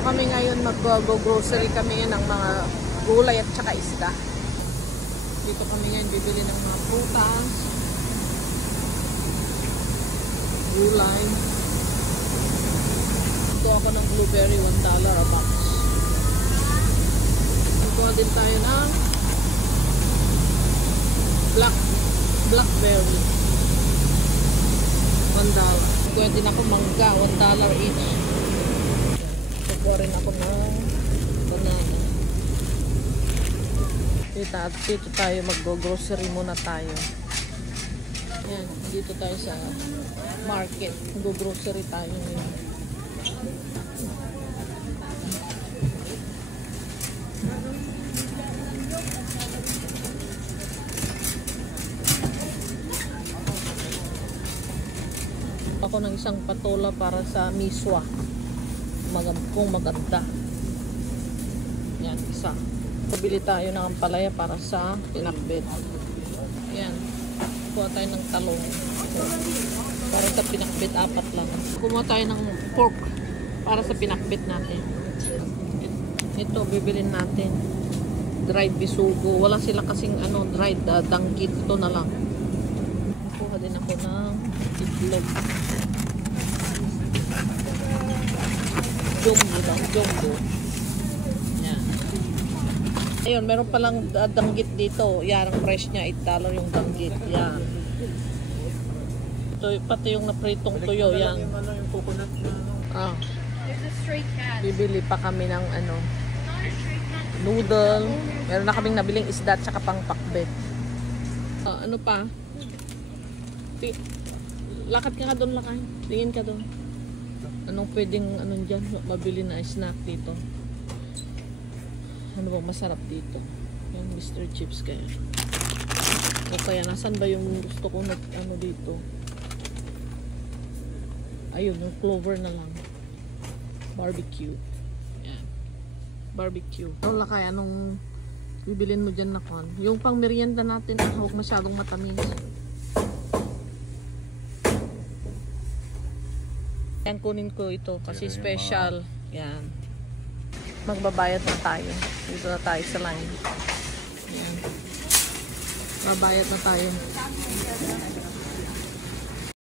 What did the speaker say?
kami ngayon, mag-grocery kami ng mga gulay at saka isda. Dito kami ngayon bibili ng mga prutas, gulay. Ito ako ng blueberry, $1 a box. Kuha din tayo ng blackberry, $1. Kuha din ako mangga, $1 each. Kuha rin ako ng banana. Dito tayo mag-grocery muna tayo. Ayan, dito tayo sa market. Mag-grocery tayo ngayon. Ako ng isang patola para sa miswa. Kung maganda. Yan, isa. Pabili tayo ng ampalaya para sa pinakbet. Yan. Kuha tayo ng talong. Para sa pinakbet, 4 lang. Kumuha tayo ng pork para sa pinakbet natin. Ito, bibilin natin. Dried bisugo. Wala sila kasing dried danggit. Ito na lang. Kuha din ako ng itlog. Jumbo. Yan. Ayun, meron palang danggit dito. Yan, ang fresh niya, $8 yung danggit. Yan. Ito, pati yung napritong tuyo. Yan. Ah. Bibili pa kami ng noodle. Meron na kaming nabiling isda at saka pang pakbet. Ano pa? Lakad ka doon, lakay. Tingin ka doon. Anong pwedeng dyan? Mabili na snack dito. Ano ba masarap dito? Yung Mr. Chips kaya. O kaya nasan ba yung gusto ko na dito? Ayun, yung clover na lang. Barbecue. Yan. Barbecue. Ano lakay? Anong bibilin mo dyan na kon? Yung pang merienda natin, huwag masyadong matamis. Yan, kunin ko ito kasi special. Yan. Magbabayad na tayo. Dito na tayo sa line. Yan. Babayad na tayo.